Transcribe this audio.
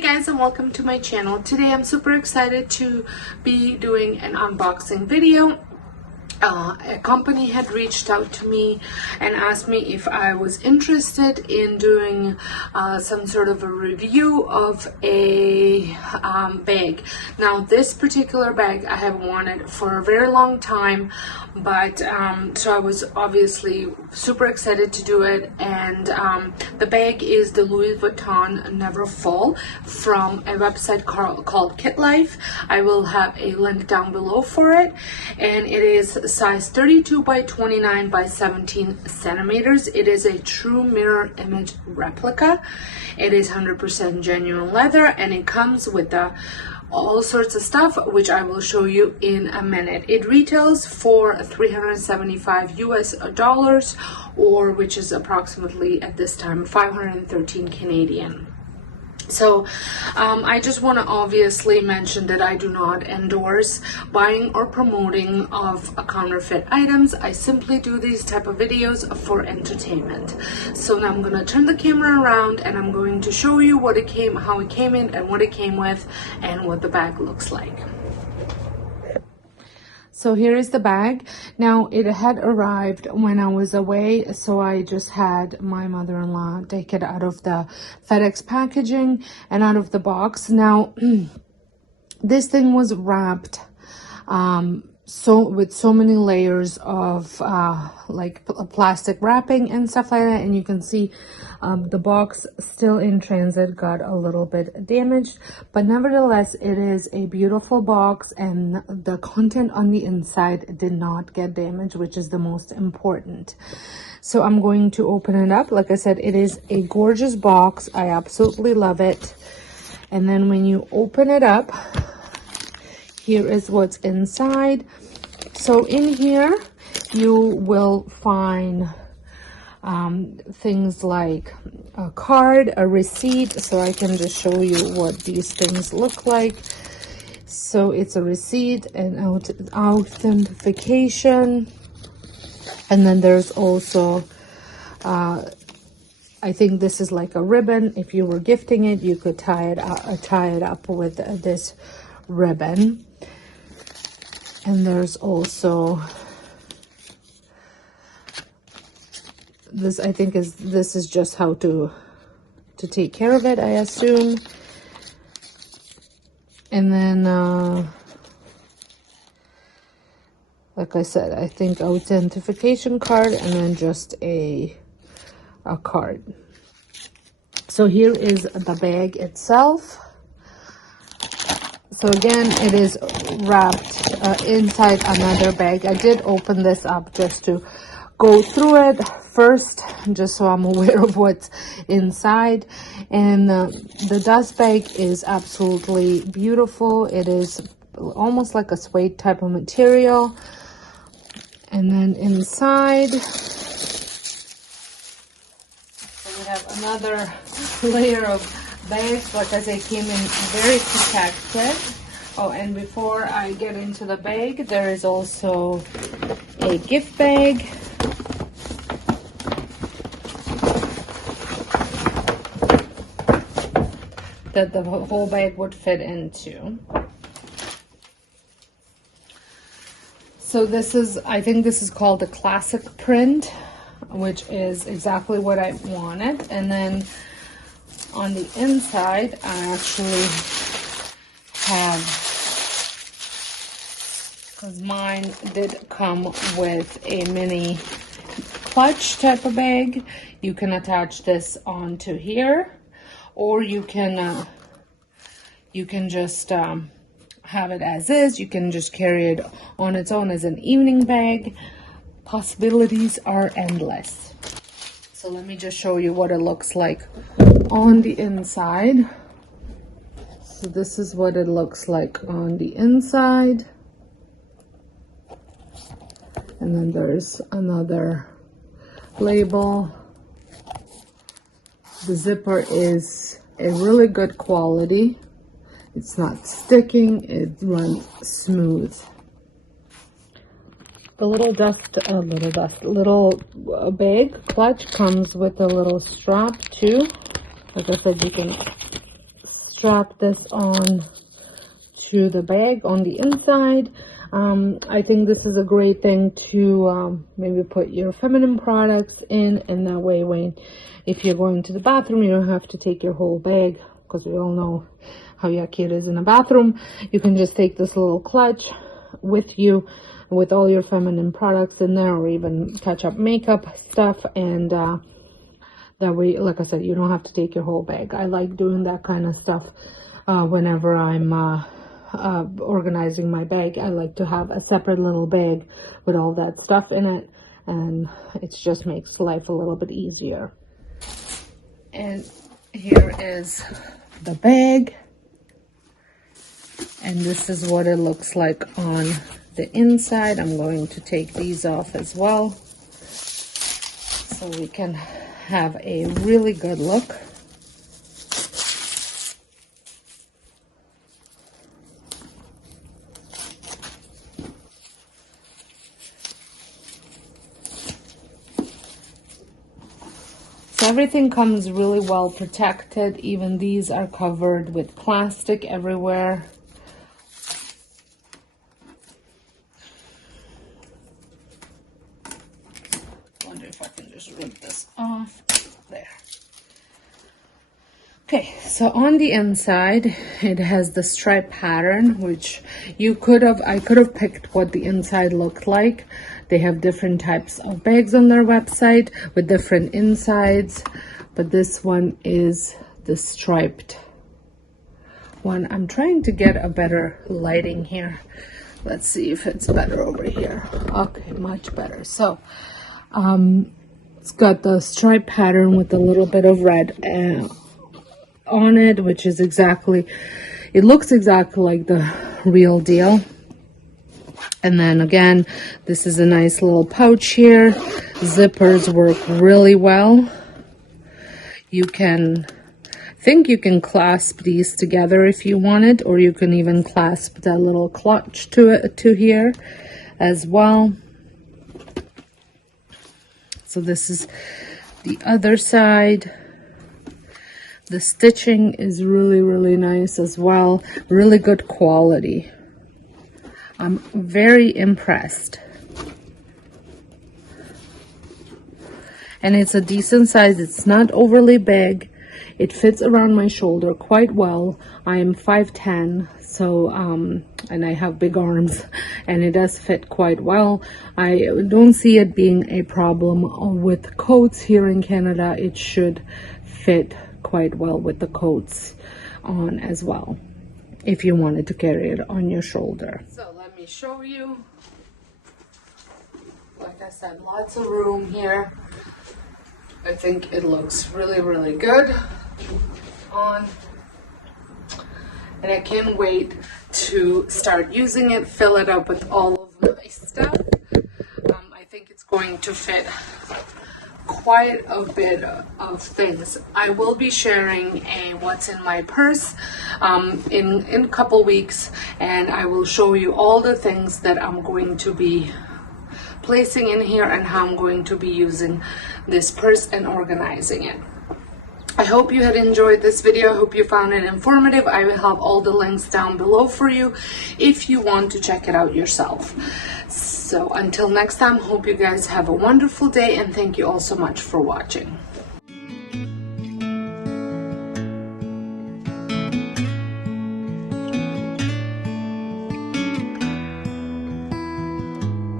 Hi guys, and welcome to my channel. Today I'm super excited to be doing an unboxing video. A company had reached out to me and asked me if I was interested in doing some sort of a review of a bag. Now this particular bag I have wanted for a very long time, but so I was obviously super excited to do it. And the bag is the Louis Vuitton Neverfull from a website called Kitlife. I will have a link down below for it, and it is size 32 by 29 by 17 centimeters. It is a true mirror image replica. It is 100% genuine leather, and it comes with all sorts of stuff, which I will show you in a minute. It retails for $375 US, or which is approximately at this time 513 Canadian. So I just want to obviously mention that I do not endorse buying or promoting of counterfeit items. I simply do these type of videos for entertainment. So now I'm going to turn the camera around and I'm going to show you how it came in and what it came with and what the bag looks like. So here is the bag. Now it had arrived when I was away, so I just had my mother-in-law take it out of the FedEx packaging and out of the box. Now this thing was wrapped with so many layers of like plastic wrapping and stuff like that, and you can see the box still in transit got a little bit damaged, but nevertheless it is a beautiful box and the content on the inside did not get damaged, which is the most important. So I'm going to open it up. Like I said, it is a gorgeous box. I absolutely love it. And then when you open it up, here is what's inside. So in here you will find things like a card, a receipt. So I can just show you what these things look like. So it's a receipt and authentication, and then there's also I think this is like a ribbon. If you were gifting it, you could tie it up with this ribbon. And there's also this, I think this is just how to take care of it, I assume. And then like I said, I think authentication card, and then just a card. So here is the bag itself. So again, it is wrapped inside another bag. I did open this up just to go through it first, just so I'm aware of what's inside. And the dust bag is absolutely beautiful. It is almost like a suede type of material. And then inside, we have another layer of bags. Like I said, came in very protected. Oh, and before I get into the bag, there is also a gift bag. That the whole bag would fit into. So this is, I think this is called the classic print, which is exactly what I wanted. And then on the inside, I actually have, because mine did come with a mini clutch type of bag. You can attach this onto here, or you can just have it as is. You can just carry it on its own as an evening bag. Possibilities are endless. So let me just show you what it looks like on the inside. So this is what it looks like on the inside. And then there's another label. The zipper is a really good quality. It's not sticking, it runs smooth. The little bag clutch comes with a little strap too. Like I said, you can strap this on to the bag on the inside. I think this is a great thing to maybe put your feminine products in, and that way if you're going to the bathroom, you don't have to take your whole bag, because we all know how yucky it is in a bathroom. You can just take this little clutch with you with all your feminine products in there, or even catch up makeup stuff, and that way, like I said, you don't have to take your whole bag. I like doing that kind of stuff whenever I'm organizing my bag. I like to have a separate little bag with all that stuff in it, and it just makes life a little bit easier. And here is the bag, and this is what it looks like on the inside. I'm going to take these off as well so we can have a really good look. So everything comes really well protected. Even these are covered with plastic everywhere. Wonder if I can just rip this off. There. Okay, so on the inside, it has the stripe pattern, which I could have picked what the inside looked like. They have different types of bags on their website with different insides, but this one is the striped one. I'm trying to get a better lighting here. Let's see if it's better over here. Okay, much better. So, it's got the stripe pattern with a little bit of red on it, which is it looks exactly like the real deal. And then again, this is a nice little pouch here. Zippers work really well. You can clasp these together if you want it, or you can even clasp that little clutch to here as well. So this is the other side. The stitching is really, really nice as well. Really good quality. I'm very impressed. And it's a decent size. It's not overly big. It fits around my shoulder quite well. I am 5'10", so and I have big arms, and it does fit quite well. I don't see it being a problem with coats here in Canada. It should fit quite well with the coats on as well, if you wanted to carry it on your shoulder. So let me show you. Like I said, lots of room here. I think it looks really, really good on, and I can't wait to start using it, fill it up with all of my stuff. I think it's going to fit quite a bit of things. I will be sharing what's in my purse in a couple weeks, and I will show you all the things that I'm going to be placing in here and how I'm going to be using this purse and organizing it. I hope you had enjoyed this video. I hope you found it informative. I will have all the links down below for you if you want to check it out yourself. So until next time, hope you guys have a wonderful day, and thank you all so much for watching.